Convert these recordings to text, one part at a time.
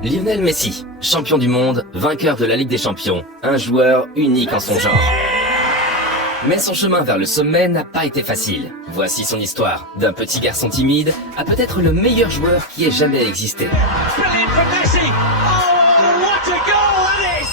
Lionel Messi, champion du monde, vainqueur de la Ligue des Champions, un joueur unique en son genre. Mais son chemin vers le sommet n'a pas été facile. Voici son histoire, d'un petit garçon timide à peut-être le meilleur joueur qui ait jamais existé.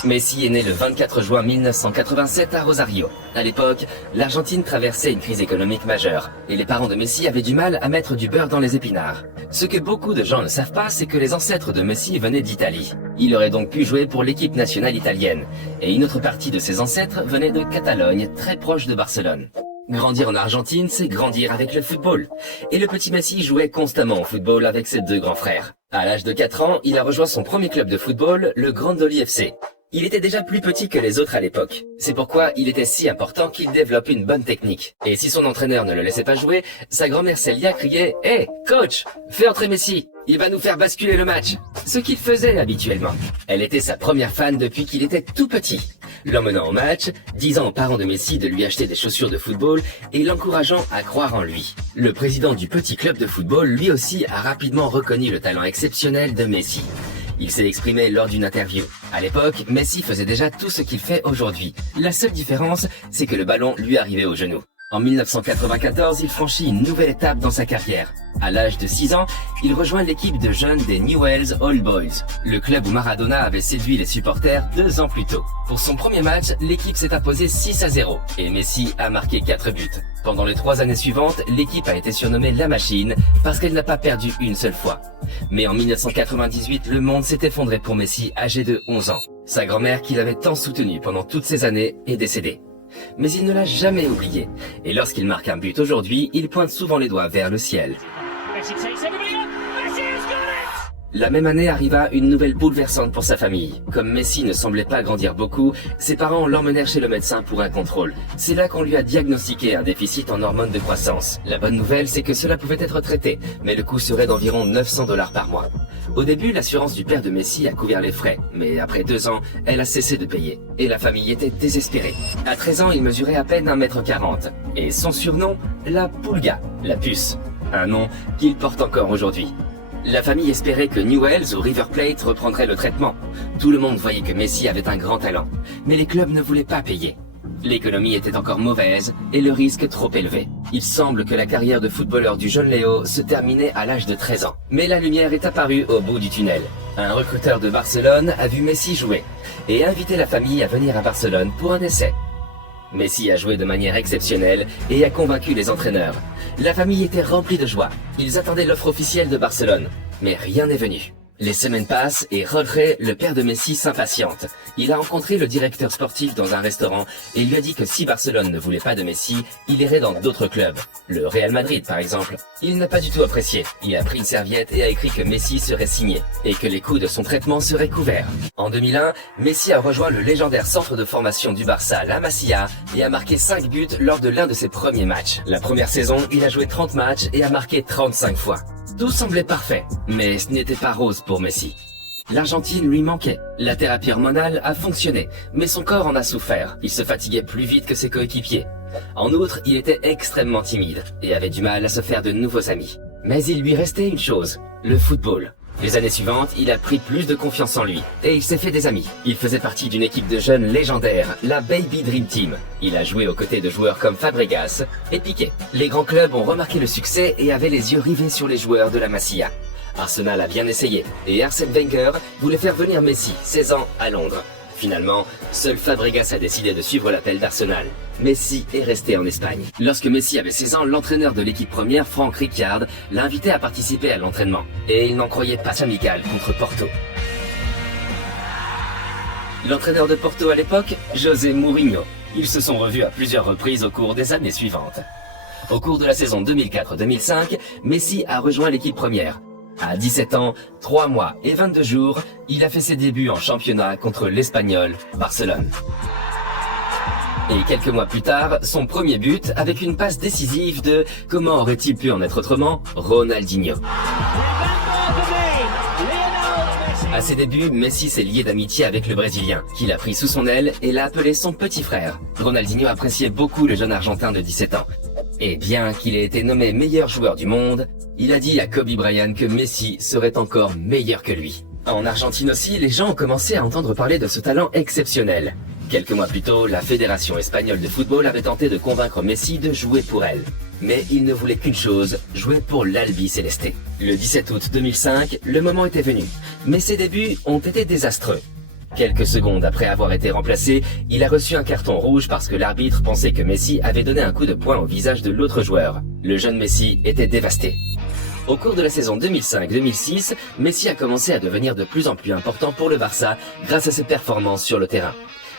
Messi est né le 24 juin 1987 à Rosario. À l'époque, l'Argentine traversait une crise économique majeure et les parents de Messi avaient du mal à mettre du beurre dans les épinards. Ce que beaucoup de gens ne savent pas, c'est que les ancêtres de Messi venaient d'Italie. Il aurait donc pu jouer pour l'équipe nationale italienne. Et une autre partie de ses ancêtres venait de Catalogne, très proche de Barcelone. Grandir en Argentine, c'est grandir avec le football. Et le petit Messi jouait constamment au football avec ses deux grands frères. À l'âge de 4 ans, il a rejoint son premier club de football, le Grandoli FC. Il était déjà plus petit que les autres à l'époque. C'est pourquoi il était si important qu'il développe une bonne technique. Et si son entraîneur ne le laissait pas jouer, sa grand-mère Celia criait « Hey, coach, fais entrer Messi, il va nous faire basculer le match !» Ce qu'il faisait habituellement. Elle était sa première fan depuis qu'il était tout petit. L'emmenant au match, disant aux parents de Messi de lui acheter des chaussures de football et l'encourageant à croire en lui. Le président du petit club de football, lui aussi, a rapidement reconnu le talent exceptionnel de Messi. Il s'est exprimé lors d'une interview. À l'époque, Messi faisait déjà tout ce qu'il fait aujourd'hui. La seule différence, c'est que le ballon lui arrivait au genou. En 1994, il franchit une nouvelle étape dans sa carrière. À l'âge de 6 ans, il rejoint l'équipe de jeunes des Newell's Old Boys, le club où Maradona avait séduit les supporters 2 ans plus tôt. Pour son premier match, l'équipe s'est imposée 6-0 et Messi a marqué 4 buts. Pendant les 3 années suivantes, l'équipe a été surnommée La Machine parce qu'elle n'a pas perdu une seule fois. Mais en 1998, le monde s'est effondré pour Messi, âgé de 11 ans. Sa grand-mère, qu'il avait tant soutenue pendant toutes ces années, est décédée. Mais il ne l'a jamais oublié. Et lorsqu'il marque un but aujourd'hui, il pointe souvent les doigts vers le ciel. La même année arriva une nouvelle bouleversante pour sa famille. Comme Messi ne semblait pas grandir beaucoup, ses parents l'emmenèrent chez le médecin pour un contrôle. C'est là qu'on lui a diagnostiqué un déficit en hormones de croissance. La bonne nouvelle, c'est que cela pouvait être traité, mais le coût serait d'environ 900 $ par mois. Au début, l'assurance du père de Messi a couvert les frais, mais après 2 ans, elle a cessé de payer. Et la famille était désespérée. À 13 ans, il mesurait à peine 1,40 m. Et son surnom, la Pulga, la puce. Un nom qu'il porte encore aujourd'hui. La famille espérait que Newell's ou River Plate reprendraient le traitement. Tout le monde voyait que Messi avait un grand talent, mais les clubs ne voulaient pas payer. L'économie était encore mauvaise et le risque trop élevé. Il semble que la carrière de footballeur du jeune Léo se terminait à l'âge de 13 ans. Mais la lumière est apparue au bout du tunnel. Un recruteur de Barcelone a vu Messi jouer et a invité la famille à venir à Barcelone pour un essai. Messi a joué de manière exceptionnelle et a convaincu les entraîneurs. La famille était remplie de joie. Ils attendaient l'offre officielle de Barcelone. Mais rien n'est venu. Les semaines passent et Jorge, le père de Messi, s'impatiente. Il a rencontré le directeur sportif dans un restaurant et lui a dit que si Barcelone ne voulait pas de Messi, il irait dans d'autres clubs. Le Real Madrid, par exemple. Il n'a pas du tout apprécié. Il a pris une serviette et a écrit que Messi serait signé et que les coûts de son traitement seraient couverts. En 2001, Messi a rejoint le légendaire centre de formation du Barça, la Masia, et a marqué 5 buts lors de l'un de ses premiers matchs. La première saison, il a joué 30 matchs et a marqué 35 fois. Tout semblait parfait, mais ce n'était pas rose pour Messi. L'Argentine lui manquait. La thérapie hormonale a fonctionné, mais son corps en a souffert. Il se fatiguait plus vite que ses coéquipiers. En outre, il était extrêmement timide et avait du mal à se faire de nouveaux amis. Mais il lui restait une chose, le football. Les années suivantes, il a pris plus de confiance en lui et il s'est fait des amis. Il faisait partie d'une équipe de jeunes légendaires, la Baby Dream Team. Il a joué aux côtés de joueurs comme Fabregas et Piqué. Les grands clubs ont remarqué le succès et avaient les yeux rivés sur les joueurs de la Masia. Arsenal a bien essayé et Arsène Wenger voulait faire venir Messi, 16 ans, à Londres. Finalement, seul Fabregas a décidé de suivre l'appel d'Arsenal. Messi est resté en Espagne. Lorsque Messi avait 16 ans, l'entraîneur de l'équipe première, Franck Rijkaard, l'a invité à participer à l'entraînement. Et il n'en croyait pas amical contre Porto. L'entraîneur de Porto à l'époque, José Mourinho. Ils se sont revus à plusieurs reprises au cours des années suivantes. Au cours de la saison 2004-2005, Messi a rejoint l'équipe première. À 17 ans, 3 mois et 22 jours, il a fait ses débuts en championnat contre l'Espagnol Barcelone. Et quelques mois plus tard, son premier but avec une passe décisive de, comment aurait-il pu en être autrement, Ronaldinho. À ses débuts, Messi s'est lié d'amitié avec le Brésilien, qu'il a pris sous son aile et l'a appelé son petit frère. Ronaldinho appréciait beaucoup le jeune Argentin de 17 ans. Et bien qu'il ait été nommé meilleur joueur du monde, il a dit à Kobe Bryant que Messi serait encore meilleur que lui. En Argentine aussi, les gens ont commencé à entendre parler de ce talent exceptionnel. Quelques mois plus tôt, la Fédération espagnole de football avait tenté de convaincre Messi de jouer pour elle. Mais il ne voulait qu'une chose, jouer pour l'Albi Céleste. Le 17 août 2005, le moment était venu. Mais ses débuts ont été désastreux. Quelques secondes après avoir été remplacé, il a reçu un carton rouge parce que l'arbitre pensait que Messi avait donné un coup de poing au visage de l'autre joueur. Le jeune Messi était dévasté. Au cours de la saison 2005-2006, Messi a commencé à devenir de plus en plus important pour le Barça grâce à ses performances sur le terrain.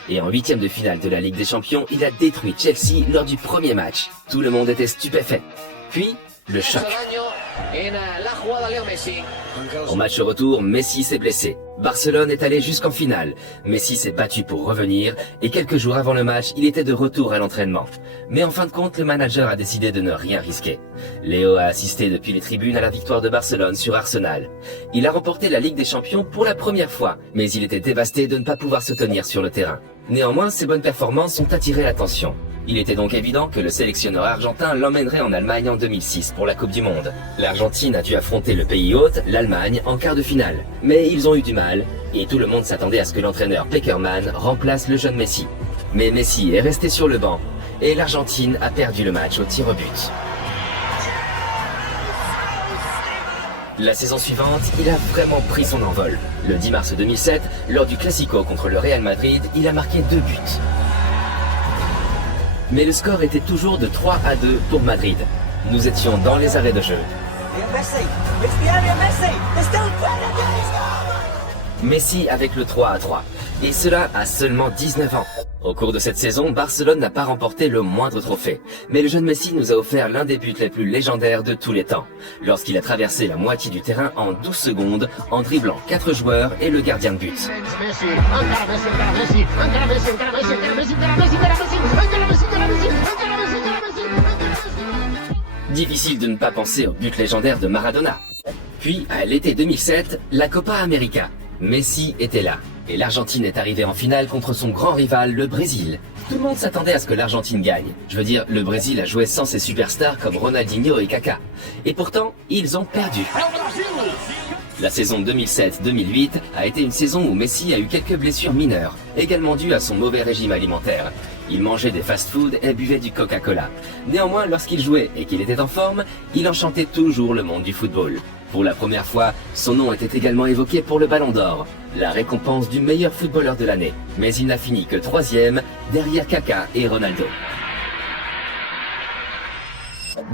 Et en huitième de finale de la Ligue des Champions, il a détruit Chelsea lors du premier match. Tout le monde était stupéfait. Puis, le choc. Au match retour, Messi s'est blessé. Barcelone est allé jusqu'en finale. Messi s'est battu pour revenir et quelques jours avant le match, il était de retour à l'entraînement. Mais en fin de compte, le manager a décidé de ne rien risquer. Léo a assisté depuis les tribunes à la victoire de Barcelone sur Arsenal. Il a remporté la Ligue des Champions pour la première fois, mais il était dévasté de ne pas pouvoir se tenir sur le terrain. Néanmoins, ses bonnes performances ont attiré l'attention. Il était donc évident que le sélectionneur argentin l'emmènerait en Allemagne en 2006 pour la Coupe du Monde. L'Argentine a dû affronter le pays hôte, l'Allemagne, en quart de finale. Mais ils ont eu du mal, et tout le monde s'attendait à ce que l'entraîneur Pekerman remplace le jeune Messi. Mais Messi est resté sur le banc, et l'Argentine a perdu le match au tir au but. La saison suivante, il a vraiment pris son envol. Le 10 mars 2007, lors du Classico contre le Real Madrid, il a marqué 2 buts. Mais le score était toujours de 3-2 pour Madrid. Nous étions dans les arrêts de jeu. Messi avec le 3-3. Et cela à seulement 19 ans. Au cours de cette saison, Barcelone n'a pas remporté le moindre trophée. Mais le jeune Messi nous a offert l'un des buts les plus légendaires de tous les temps. Lorsqu'il a traversé la moitié du terrain en 12 secondes, en dribblant 4 joueurs et le gardien de but. Difficile de ne pas penser au but légendaire de Maradona. Puis, à l'été 2007, la Copa América. Messi était là. Et l'Argentine est arrivée en finale contre son grand rival, le Brésil. Tout le monde s'attendait à ce que l'Argentine gagne. Je veux dire, le Brésil a joué sans ses superstars comme Ronaldinho et Kaká. Et pourtant, ils ont perdu. La saison 2007-2008 a été une saison où Messi a eu quelques blessures mineures, également dues à son mauvais régime alimentaire. Il mangeait des fast-foods et buvait du Coca-Cola. Néanmoins, lorsqu'il jouait et qu'il était en forme, il enchantait toujours le monde du football. Pour la première fois, son nom était également évoqué pour le Ballon d'Or, la récompense du meilleur footballeur de l'année. Mais il n'a fini que 3e, derrière Kaká et Ronaldo.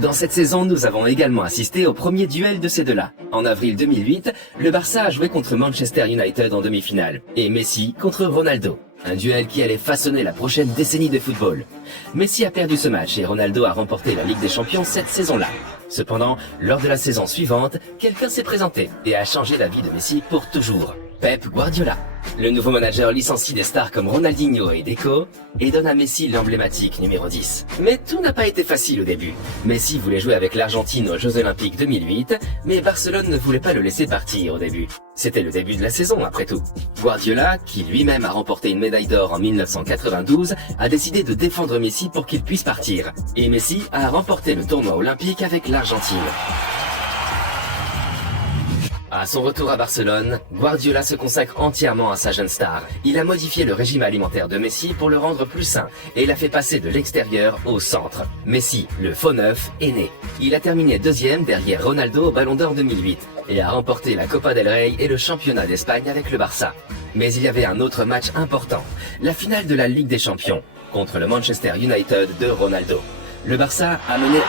Dans cette saison, nous avons également assisté au premier duel de ces deux-là. En avril 2008, le Barça a joué contre Manchester United en demi-finale, et Messi contre Ronaldo. Un duel qui allait façonner la prochaine décennie de football. Messi a perdu ce match et Ronaldo a remporté la Ligue des Champions cette saison-là. Cependant, lors de la saison suivante, quelqu'un s'est présenté et a changé la vie de Messi pour toujours. Pep Guardiola. Le nouveau manager licencie des stars comme Ronaldinho et Deco et donne à Messi l'emblématique numéro 10. Mais tout n'a pas été facile au début. Messi voulait jouer avec l'Argentine aux Jeux Olympiques 2008, mais Barcelone ne voulait pas le laisser partir au début. C'était le début de la saison après tout. Guardiola, qui lui-même a remporté une médaille d'or en 1992, a décidé de défendre Messi pour qu'il puisse partir. Et Messi a remporté le tournoi olympique avec l'Argentine. À son retour à Barcelone, Guardiola se consacre entièrement à sa jeune star. Il a modifié le régime alimentaire de Messi pour le rendre plus sain et l'a fait passer de l'extérieur au centre. Messi, le faux neuf, est né. Il a terminé 2e derrière Ronaldo au Ballon d'Or 2008 et a remporté la Copa del Rey et le championnat d'Espagne avec le Barça. Mais il y avait un autre match important, la finale de la Ligue des Champions contre le Manchester United de Ronaldo. Le Barça a mené 1-0.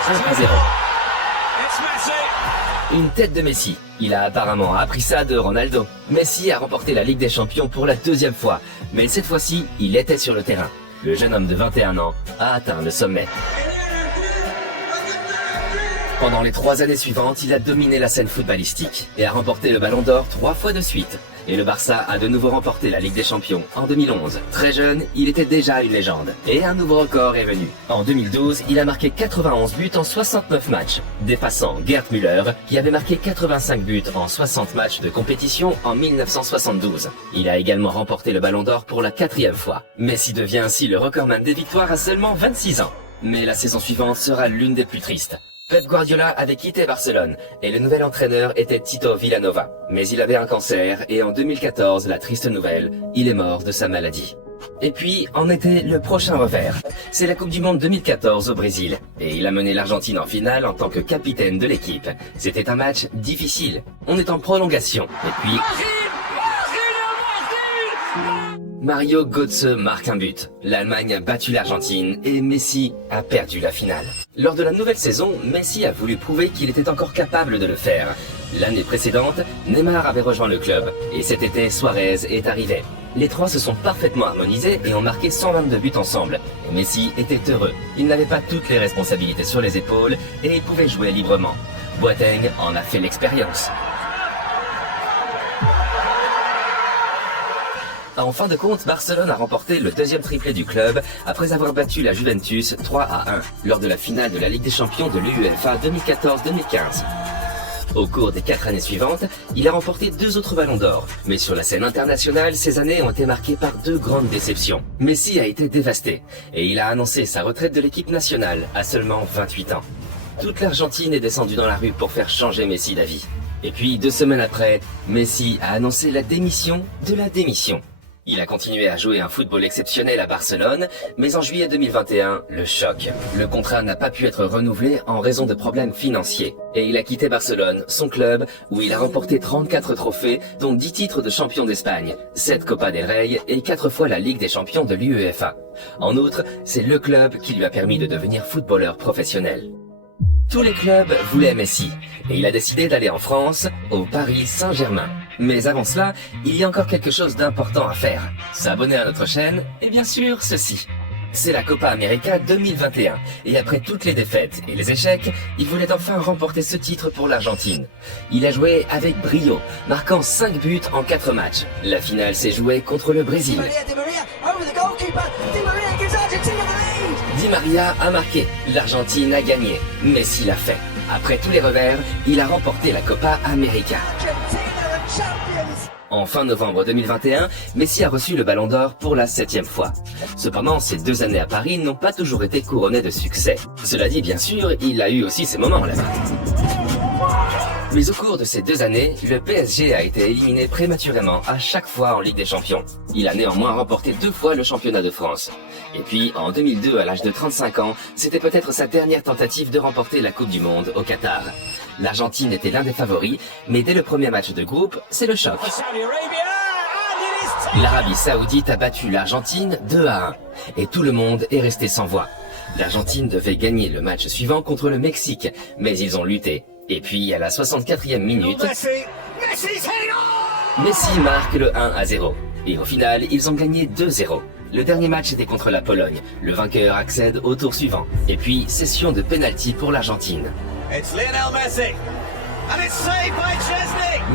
Une tête de Messi. Il a apparemment appris ça de Ronaldo. Messi a remporté la Ligue des Champions pour la 2e fois, mais cette fois-ci, il était sur le terrain. Le jeune homme de 21 ans a atteint le sommet. Pendant les 3 années suivantes, il a dominé la scène footballistique et a remporté le Ballon d'Or 3 fois de suite. Et le Barça a de nouveau remporté la Ligue des Champions en 2011. Très jeune, il était déjà une légende. Et un nouveau record est venu. En 2012, il a marqué 91 buts en 69 matchs, dépassant Gerd Müller, qui avait marqué 85 buts en 60 matchs de compétition en 1972. Il a également remporté le Ballon d'Or pour la 4e fois. Messi devient ainsi le recordman des victoires à seulement 26 ans. Mais la saison suivante sera l'une des plus tristes. Pep Guardiola avait quitté Barcelone et le nouvel entraîneur était Tito Vilanova. Mais il avait un cancer et en 2014, la triste nouvelle, il est mort de sa maladie. Et puis, en était le prochain revers. C'est la Coupe du Monde 2014 au Brésil. Et il a mené l'Argentine en finale en tant que capitaine de l'équipe. C'était un match difficile. On est en prolongation. Et puis... Mario Götze marque un but. L'Allemagne a battu l'Argentine et Messi a perdu la finale. Lors de la nouvelle saison, Messi a voulu prouver qu'il était encore capable de le faire. L'année précédente, Neymar avait rejoint le club et cet été, Suarez est arrivé. Les trois se sont parfaitement harmonisés et ont marqué 122 buts ensemble. Et Messi était heureux. Il n'avait pas toutes les responsabilités sur les épaules et il pouvait jouer librement. Boateng en a fait l'expérience. En fin de compte, Barcelone a remporté le deuxième triplé du club après avoir battu la Juventus 3-1 lors de la finale de la Ligue des Champions de l'UEFA 2014-2015. Au cours des 4 années suivantes, il a remporté 2 autres ballons d'or. Mais sur la scène internationale, ces années ont été marquées par 2 grandes déceptions. Messi a été dévasté et il a annoncé sa retraite de l'équipe nationale à seulement 28 ans. Toute l'Argentine est descendue dans la rue pour faire changer Messi d'avis. Et puis, 2 semaines après, Messi a annoncé la démission de la démission. Il a continué à jouer un football exceptionnel à Barcelone, mais en juillet 2021, le choc. Le contrat n'a pas pu être renouvelé en raison de problèmes financiers. Et il a quitté Barcelone, son club, où il a remporté 34 trophées, dont 10 titres de champion d'Espagne, 7 Copa del Rey et 4 fois la Ligue des champions de l'UEFA. En outre, c'est le club qui lui a permis de devenir footballeur professionnel. Tous les clubs voulaient Messi, et il a décidé d'aller en France, au Paris Saint-Germain. Mais avant cela, il y a encore quelque chose d'important à faire. S'abonner à notre chaîne, et bien sûr, ceci. C'est la Copa América 2021, et après toutes les défaites et les échecs, il voulait enfin remporter ce titre pour l'Argentine. Il a joué avec brio, marquant 5 buts en 4 matchs. La finale s'est jouée contre le Brésil. Di Maria a marqué, l'Argentine a gagné, Messi l'a fait. Après tous les revers, il a remporté la Copa América. En fin novembre 2021, Messi a reçu le Ballon d'Or pour la 7e fois. Cependant, ces 2 années à Paris n'ont pas toujours été couronnées de succès. Cela dit, bien sûr, il a eu aussi ses moments là-bas. Mais au cours de ces 2 années, le PSG a été éliminé prématurément à chaque fois en Ligue des Champions. Il a néanmoins remporté 2 fois le championnat de France. Et puis, en 2002, à l'âge de 35 ans, c'était peut-être sa dernière tentative de remporter la Coupe du Monde au Qatar. L'Argentine était l'un des favoris, mais dès le premier match de groupe, c'est le choc. L'Arabie Saoudite a battu l'Argentine 2-1, et tout le monde est resté sans voix. L'Argentine devait gagner le match suivant contre le Mexique, mais ils ont lutté. Et puis, à la 64e minute, Messi marque le 1-0. Et au final, ils ont gagné 2-0. Le dernier match était contre la Pologne. Le vainqueur accède au tour suivant. Et puis, session de pénalty pour l'Argentine.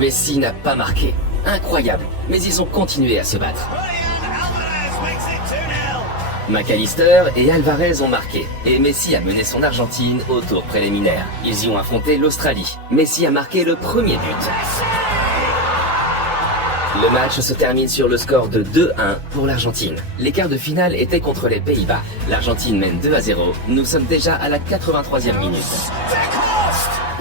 Messi n'a pas marqué. Incroyable. Mais ils ont continué à se battre. McAllister et Alvarez ont marqué, et Messi a mené son Argentine au tour préliminaire. Ils y ont affronté l'Australie. Messi a marqué le premier but. Le match se termine sur le score de 2-1 pour l'Argentine. Les quarts de finale étaient contre les Pays-Bas. L'Argentine mène 2-0. Nous sommes déjà à la 83e minute.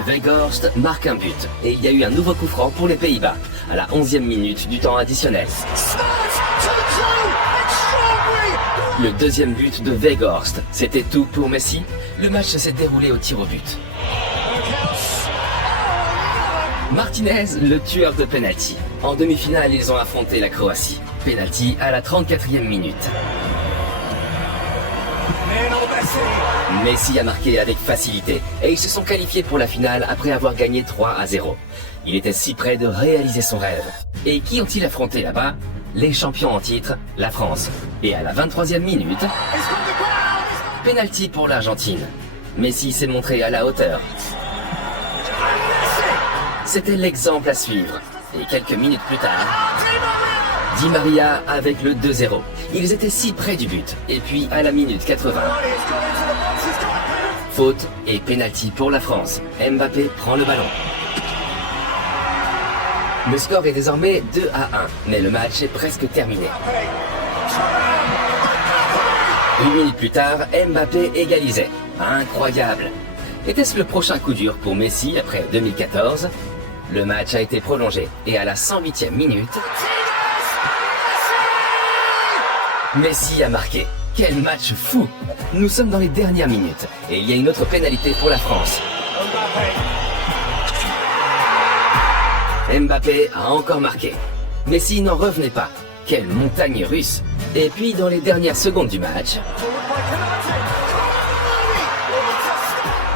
Weghorst marque un but, et il y a eu un nouveau coup franc pour les Pays-Bas, à la 11e minute du temps additionnel. Le deuxième but de Weghorst, c'était tout pour Messi. Le match s'est déroulé au tir au but. Martinez, le tueur de penalty. En demi-finale, ils ont affronté la Croatie. Penalty à la 34e minute. Messi a marqué avec facilité et ils se sont qualifiés pour la finale après avoir gagné 3-0. Il était si près de réaliser son rêve. Et qui ont-ils affronté là-bas? Les champions en titre, la France. Et à la 23e minute, penalty pour l'Argentine. Messi s'est montré à la hauteur. C'était l'exemple à suivre. Et quelques minutes plus tard, Di Maria avec le 2-0. Ils étaient si près du but. Et puis à la minute 80, faute et penalty pour la France. Mbappé prend le ballon. Le score est désormais 2-1, mais le match est presque terminé. Une minute plus tard, Mbappé égalisait. Incroyable. Était-ce le prochain coup dur pour Messi après 2014? Le match a été prolongé et à la 108e minute, Messi a marqué. Quel match fou! Nous sommes dans les dernières minutes et il y a une autre pénalité pour la France. Mbappé a encore marqué. Messi n'en revenait pas. Quelle montagne russe! Et puis dans les dernières secondes du match,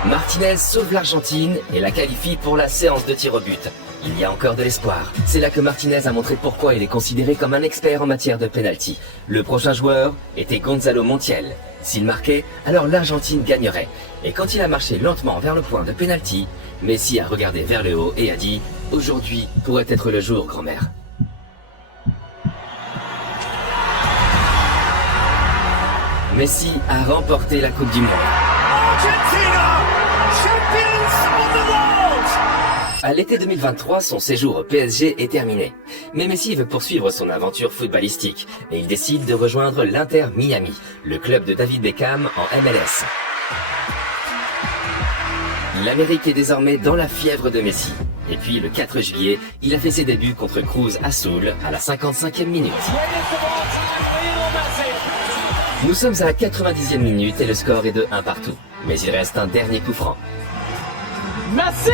Martinez sauve l'Argentine et la qualifie pour la séance de tir au but. Il y a encore de l'espoir. C'est là que Martinez a montré pourquoi il est considéré comme un expert en matière de penalty. Le prochain joueur était Gonzalo Montiel. S'il marquait, alors l'Argentine gagnerait. Et quand il a marché lentement vers le point de penalty, Messi a regardé vers le haut et a dit « Aujourd'hui pourrait être le jour, grand-mère ». Messi a remporté la Coupe du Monde. À l'été 2023, son séjour au PSG est terminé. Mais Messi veut poursuivre son aventure footballistique et il décide de rejoindre l'Inter Miami, le club de David Beckham en MLS. L'Amérique est désormais dans la fièvre de Messi. Et puis le 4 juillet, il a fait ses débuts contre Cruz Azul à la 55e minute. Nous sommes à la 90e minute et le score est de 1 partout. Mais il reste un dernier coup franc. Messi!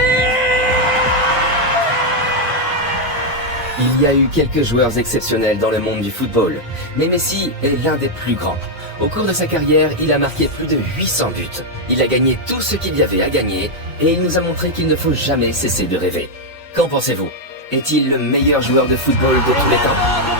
Il y a eu quelques joueurs exceptionnels dans le monde du football, mais Messi est l'un des plus grands. Au cours de sa carrière, il a marqué plus de 800 buts. Il a gagné tout ce qu'il y avait à gagner et il nous a montré qu'il ne faut jamais cesser de rêver. Qu'en pensez-vous? Est-il le meilleur joueur de football de tous les temps?